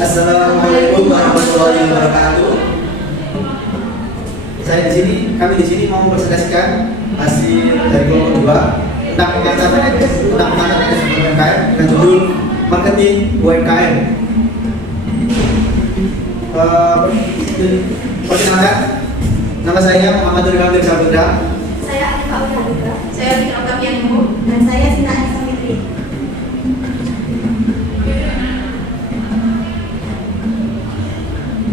Assalamualaikum warahmatullahi wabarakatuh. Kami di sini mau mempresentasikan hasil dari kelompok 2 tentang pengamatan UMKM dengan judul Marketing UMKM. Perkenalkan, nama saya Muhammad Nurul Hamid Sabudra. Saya Anifah Ulanudra. Saya Fitri Octavian Nuh. Dan saya Sina Anissa Fitri.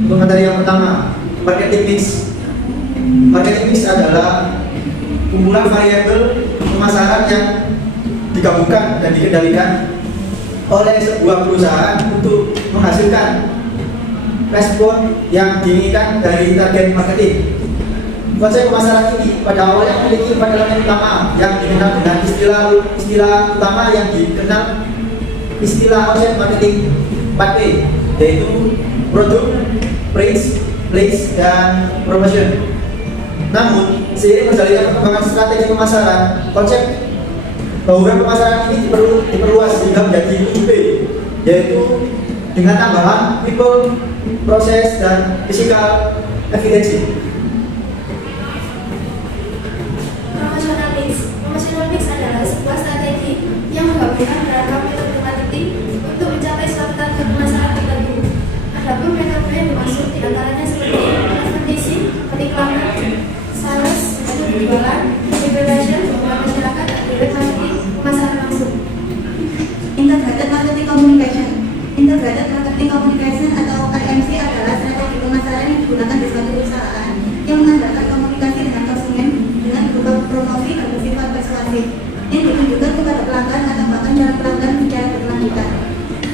Untuk materi yang pertama, marketing mix. Marketing mix adalah kumpulan variabel pemasaran yang digabungkan dan dikendalikan oleh sebuah perusahaan untuk menghasilkan respon yang diinginkan dari target marketing. Konsep pemasaran ini pada awalnya memiliki empat elemen utama yang dikenal dengan istilah utama yang dikenal istilah konsep marketing 4P, yaitu produk, price, place, dan promotion. Namun, seiring berjalannya perkembangan strategi pemasaran, konsep bauran pemasaran ini diperluas sehingga menjadi 5P, yaitu dengan tambahan people, proses, dan physical efficiency. Promotional mix adalah sebuah strategi yang menggabungkan beragam metode marketing untuk mencapai suatu target pemasaran tertentu. Adapun metode yang dimaksud diantaranya seperti advertising, periklanan, sales, penjualan, revelation, hubungan masyarakat, dan direct marketing, pemasaran langsung. Integrated Marketing Communication. Integrated Marketing Communication atau IMC adalah strategi pemasaran yang digunakan di suatu perusahaan yang mengandalkan komunikasi dengan konsumen dengan berupa promosi dan bersifat persuasif yang ditujukan kepada pelanggan atau bahkan cara pelanggan secara berkelanjutan.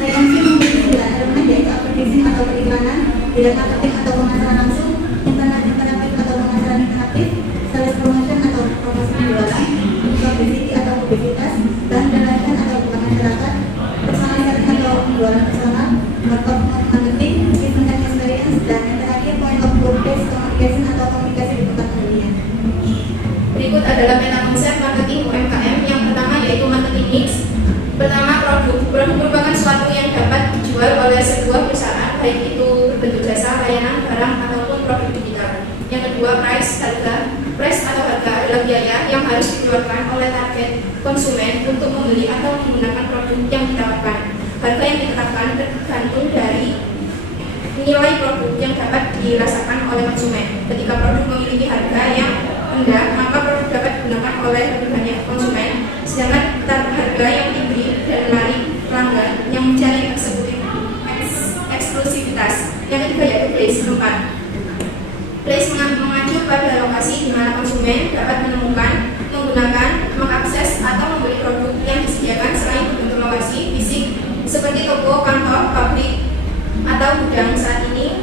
IMC memiliki 9 elemen, yaitu advertising atau periklanan, direct marketing atau pemasaran langsung, interaktif atau pemasaran interaktif, sales promotion atau promosi penjualan, publicity atau publisitas, dan relation atau hubungan masyarakat, personalisasi atau penjualan personal, word of mouth marketing, business experience, dan yang terakhir point of based communication atau komunikasi di tempat dunia. Berikut adalah meta konsep marketing UMKM. Yang pertama yaitu marketing mix. Pertama, produk. Produk merupakan suatu yang dapat dijual oleh sebuah perusahaan, baik itu berbentuk jasa, layanan, barang, ataupun produk digital. Yang kedua, price, harga. Price atau harga adalah biaya yang harus dikeluarkan oleh target konsumen untuk membeli atau menggunakan produk yang ditawarkan. Harga yang ditetapkan tergantung dari nilai produk yang dapat dirasakan oleh konsumen. Ketika produk memiliki harga yang rendah, maka produk dapat digunakan oleh lebih banyak konsumen, sedangkan harga yang tinggi dan menarik pelanggan yang mencari eksklusivitas. Yang ketiga yaitu place, tempat. Place mengacu pada lokasi di mana konsumen dapat menemukan, menggunakan, mengakses, atau membeli produk yang disediakan selain berbentuk lokasi fisik seperti toko, kantor, pabrik, atau gudang. Saat ini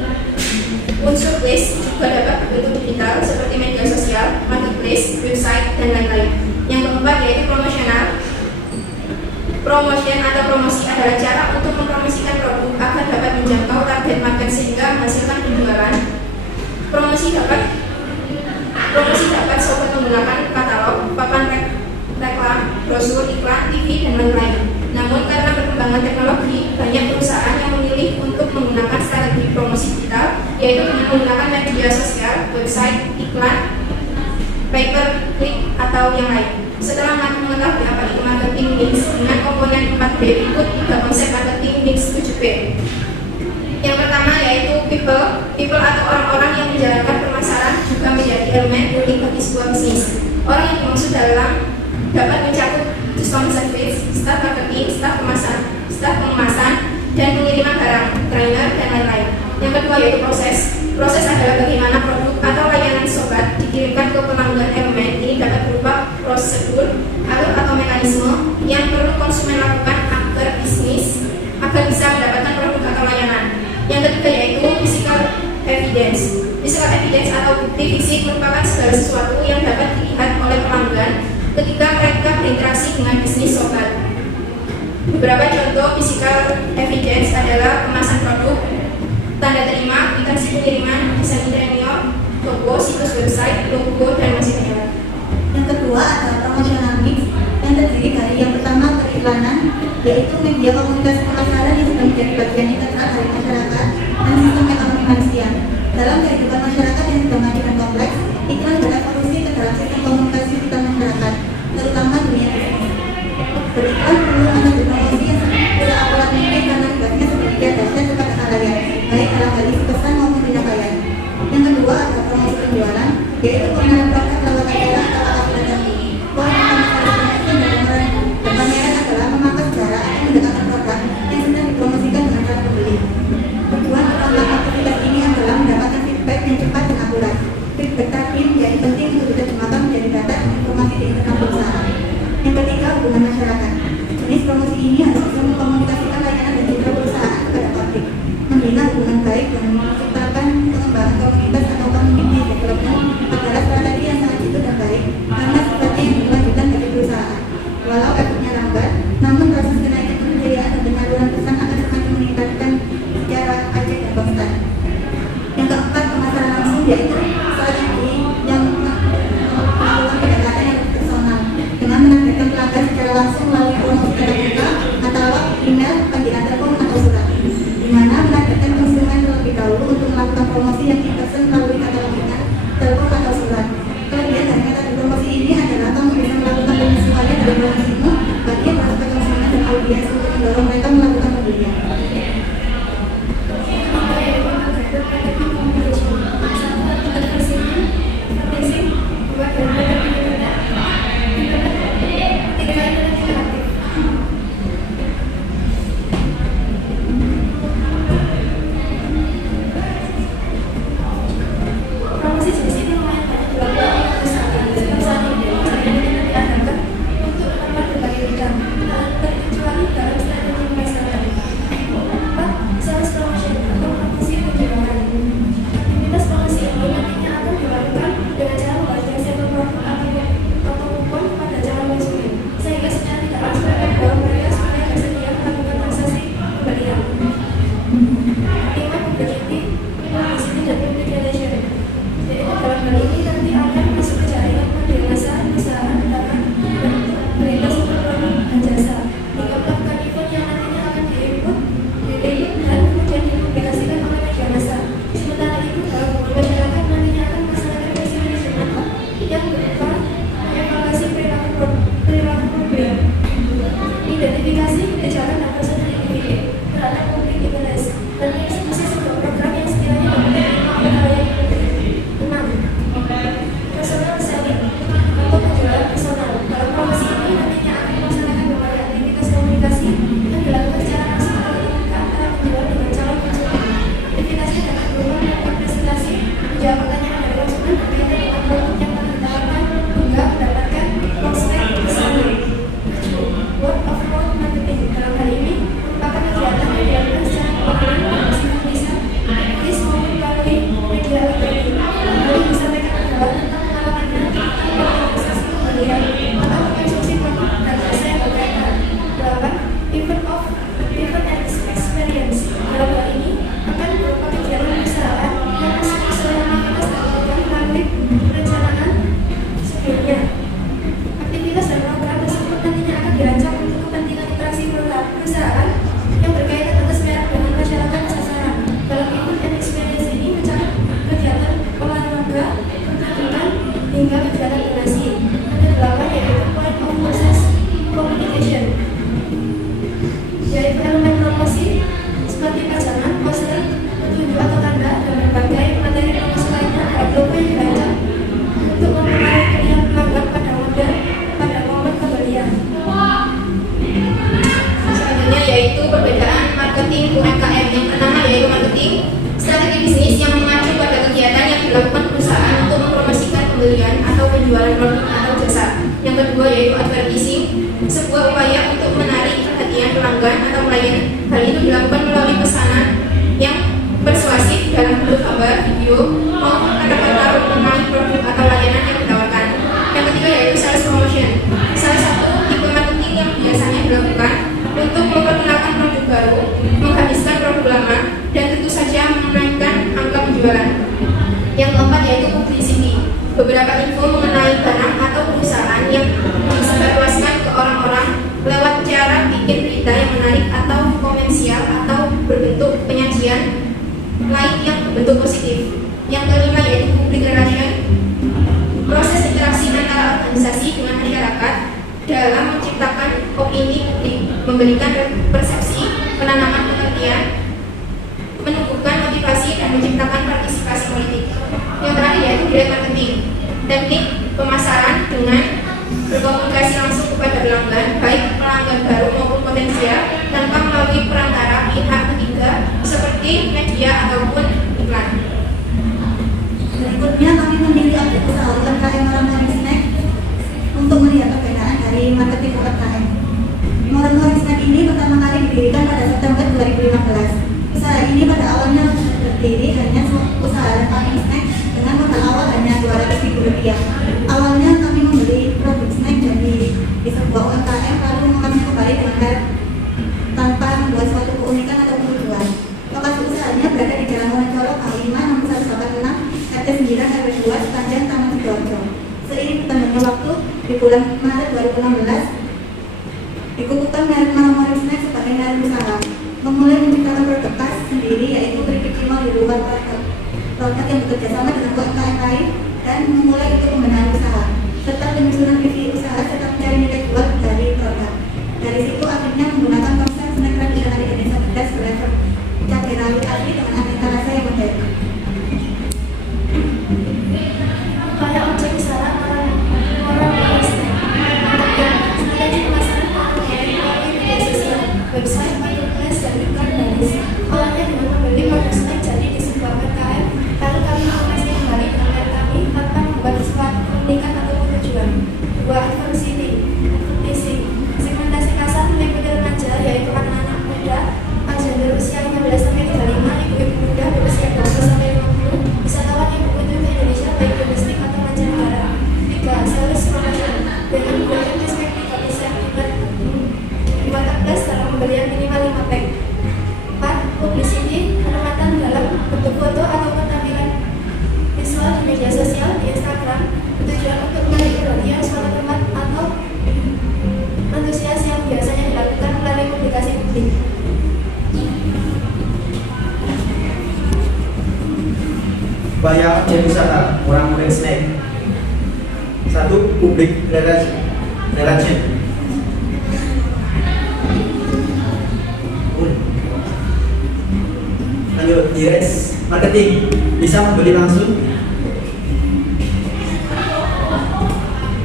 unsur place juga dapat berbentuk digital seperti media sosial, marketplace, website, dan lain-lain. Yang keempat yaitu promosional. Promotion atau promosi adalah cara untuk mempromosikan produk agar dapat menjangkau target market sehingga menghasilkan penjualan. Promosi dapat sobat menggunakan katalog, papan reklam, brosur, iklan, TV, dan lain-lain. Namun karena perkembangan teknologi, banyak perusahaan yang memilih untuk menggunakan strategi promosi digital, yaitu dengan menggunakan media sosial, website, iklan, pay-per-click, atau yang lain. Setelah mengetahui apa itu marketing mix dengan komponen 4P, berikut 3 konsep marketing mix 7P. Yang pertama yaitu people. People atau orang-orang yang menjalankan pemasaran juga menjadi elemen penting bagi sebuah bisnis. Orang yang dimaksud dalam dapat mencakup customer service, staf marketing, staf pengemasan, dan pengiriman barang, trainer, dan lain-lain. Yang kedua yaitu proses. Proses adalah bagaimana produk atau layanan sobat dikirimkan ke pelanggan. Elemen ini dapat berupa prosedur, alur atau mekanisme yang perlu konsumen lakukan agar bisa mendapatkan produk atau layanan. Yang ketiga yaitu physical evidence. Physical evidence atau bukti fisik merupakan segala sesuatu yang dapat dilihat oleh pelanggan ketika mereka berinteraksi dengan bisnis sobat. Beberapa contoh physical evidence adalah kemasan produk, tanda terima, kwitansi pengiriman, desain interior, logo, situs website, logo, dan masih banyak lagi. Yang kedua adalah promotional mix yang terdiri dari yang pertama periklanan, yaitu media komunikasi pemasaran yang sudah menjadi bagian integral dari masyarakat dan sistem ekonomi manusia. Dalam kehidupan masyarakat yang sudah maju dan kompleks, iklan berevolusi ke dalam sistem komunikasi kita masyarakat, terutama dunia bisnis. Beriklan perlu metode promosi yang tidak akurat mungkin karena tugasnya sebagai dasar kepada khalayak, baik dalam hal isi pesan maupun penyampaian. Yang kedua adalah promosi penjualan, yaitu pengenalan produk lewat acara atau alat tertentu. Poin utama dari pameran adalah memangkas jarak atau mendekatkan produk yang sedang dipromosikan dengan para pembeli. Tujuan utama aktivitas ini adalah mendapatkan feedback yang cepat dan akurat. Feedback tadi menjadi penting untuk diterjemahkan menjadi data dan informasi di internal perusahaan. Yang ketiga, hubungan masyarakat. Jenis promosi ini harus bisa mengkomunikasikan layanan dan citra perusahaan kepada publik, membina hubungan baik dan menciptakan pengembangan komunitas atau community development adalah strategi yang sangat jitu dan baik karena sifatnya yang berkelanjutan bagi perusahaan. Walau efeknya lambat, namun proses kenaikan kepercayaan dan penyaluran pesan akan semakin meningkatkan secara acak dan konstan. Yang keempat, pemasaran langsung, yaitu strategi yang melakukan pendekatan yang personal dengan menargetkan pelanggan secara langsung melalui promosi tatap muka atau email, panggilan telepon atau surat, di mana menargetkan konsumen terlebih dahulu untuk melakukan promosi yang in-person melalui katalog email, telepon atau surat. Kelebihan dari metode promosi ini adalah kamu bisa melakukan penyesuaian dari promosimu bagi prospek konsumen dan audiens untuk mendorong mereka melakukan pembelian. Promosi jenis ini lumayan banyak dilakukan oleh perusahaan saat ini diarahkan untuk memperluas berbagai bidang, terkecuali dalam strategi pemasaran. 4. Sales promotion atau promosi penjualan. Aktivitas promosi ini nantinya akan dilakukan dengan cara memberikan sampel produk atau kupon pada calon konsumen, sehingga secara tidak langsung mendorong mereka supaya bersedia melakukan transaksi pembelian. 5. Publicity, publicity dan public relation. Jadi dalam hal ini nanti akan masuk ke jaringan media massa perusahaan karena berita sebuah produk dan jasa hingga melakukan event yang nantinya akan diinput, diliput dan kemudian dipublikasikan oleh media massa. Sementara itu dalam hubungan masyarakat nantinya akan melaksanakan misi manajemen yang berupa evaluasi perilaku publik, identifikasi kebijakan dan personal individu terhadap publik interest dan mengeksekusi sebuah program yang sekiranya dapat diterima oleh khalayak publik. 6. Personal selling atau penjualan personal. Dalam promosi ini nantinya akan melaksanakan berbagai aktivitas komunikasi yang dilakukan secara langsung atau tatap muka antara penjual dengan calon konsumen. Aktivitasnya dapat berupa melakukan presentasi, menjawab pertanyaan dari konsumen berkaitan dengan produk yang telah ditawarkan hingga mendapatkan prospek pesanan. 7. Word of mouth marketing. Dalam hal ini merupakan kegiatan yang dilakukan secara koordinat bersama bisa aktif maupun melalui media elektronik. Lalu disampaikan penjual tentang pengalamannya tentang transaksi pembelian atau mengkonsumsi produk dan jasa yang berkaitan. 8. Event and experience. Dalam hal ini akan berupa kegiatan perusahaan yang masih sesuai aktivitas dilakukan melalui perencanaan sebelumnya. Aktivitas dan program tersebut nantinya akan dirancang untuk kepentingan interaksi perusahaan yang berkaitan atas merek dengan masyarakat sasaran. Dalam event and experience ini mencakup kegiatan olahraga, pertunjukan, hingga kegiatan donasi. Ada 8 yaitu point of process communication, yaitu elemen promosi seperti pajangan, poster, petunjuk atau tanda, dan berbagai materi promosi lainnya atau logo yang dirancang untuk mempengaruhi pilihan pelanggan pada momen pembelian. Selanjutnya yaitu perbedaan marketing UMKM. Yang pertama yaitu marketing strategi bisnis yang mengacu pada kegiatan yang dilakukan perusahaan untuk mempromosikan pembelian atau penjualan produk atau jasa. Yang kedua yaitu advertising, sebuah upaya untuk menarik perhatian pelanggan atau klien. Hal itu dilakukan melalui pesanan yang persuasif dalam bentuk gambar, video, maupun kata-kata mengenai produk atau layanan yang ditawarkan. Yang ketiga yaitu sales promotion, salah satu tipe marketing yang biasanya dilakukan untuk memperkenalkan produk baru, menghabiskan produk lama, dan tentu saja menaikkan angka penjualan. Yang keempat yaitu publicity, beberapa info mengenai barang atau perusahaan yang disebarluaskan ke orang-orang lewat cara bikin berita berbentuk positif. Yang kelima yaitu public relation, proses interaksi antara organisasi dengan masyarakat dalam menciptakan opini publik, memberikan persepsi, penanaman pengertian, menumbuhkan motivasi dan menciptakan partisipasi politik. Yang terakhir yaitu direct marketing, teknik pemasaran dengan berkomunikasi langsung kepada pelanggan, baik pelanggan baru maupun potensial, tanpa melalui perantara pihak ketiga seperti media ataupun iklan. Berikutnya kami memilih objek usaha UMKM Moran Snack untuk melihat perbedaan dari marketing UMKM. Moran Snack ini pertama kali didirikan pada September 2015. Usaha ini pada awalnya berdiri hanya usaha lemari snack dengan modal awal hanya Rp200.000. Awalnya kami membeli produk snack di sebuah UMKM lalu mengemasnya kembali dengan merek tanpa membuat suatu keunikan atau tujuan. Lokasi usahanya berada di Jalan Wonocolo K5 nomor 186 RT 9 RW 2 Sepanjang Taman Sidoarjo. Seiring bertambahnya waktu, di bulan Maret 2016 dikukuhkan merek Moran Snack sebagai merek usaha. Memulai menciptakan produk khas sendiri yaitu keripik cimol di luar produk yang bekerja sama dengan UMKM lain dan memulai untuk pembenahan usaha serta penyusunan visi usaha serta mencari nilai jual dari produk. Dari situ akhirnya menggunakan konsep snack tradisional Indonesia pedas berlevel cabai rawit asli dengan aneka rasa yang modern. Upaya objek usaha Moran Snack, strategi pemasaran melalui media sosial, website, marketplace, dan iklan baris. Awalnya dengan membeli produk snack jadi di sebuah UMKM, lalu kami mengoperasikan kembali dengan merek kami tanpa membuat suatu keunikan ataupun tujuan. 2. Advertising. Segmentasi pasar meliputi remaja yaitu anak-anak muda, gender usia 15-35, ibu-ibu muda berusia 20-50, wisatawan yang berkunjung ke Indonesia baik domestik atau mancanegara. 3. Sales promotion dengan memberikan cashback 30% dibatas dalam pembelian minimal 5 pack. 4. Publicity, penempatan dalam bentuk foto ataupun tampilan visual di media sosial di Instagram bertujuan untuk menarik perhatian suatu tempat atau antusias yang biasanya dilakukan melalui publikasi publik. Upaya objek usaha Moran Snack. 1. Public relation. Lanjut, direct marketing, bisa membeli langsung.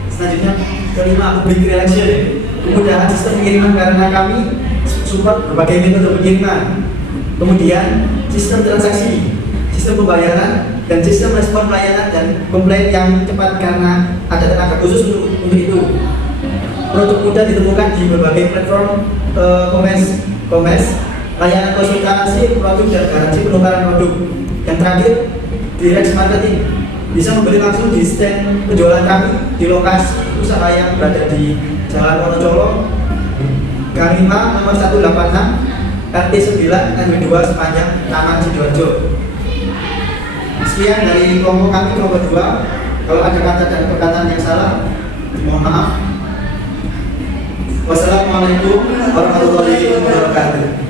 Selanjutnya, kelima, public relation, kemudahan sistem pengiriman karena kami support berbagai metode pengiriman. Kemudian sistem transaksi, sistem pembayaran, dan sistem respon pelayanan dan komplain yang cepat karena ada tenaga khusus untuk itu. Produk mudah ditemukan di berbagai platform commerce, layanan konsultasi produk dan garansi penukaran produk. Yang terakhir, direct marketing, bisa membeli langsung di stand penjualan kami di lokasi usaha yang berada di Jalan Wonocolo K5 nomor 186 RT 9 RW 2 Sepanjang Taman Sidoarjo. Sekian dari kelompok kami, kelompok 2. Kalau ada kata dan perkataan yang salah, mohon maaf. Wassalamualaikum warahmatullahi wabarakatuh.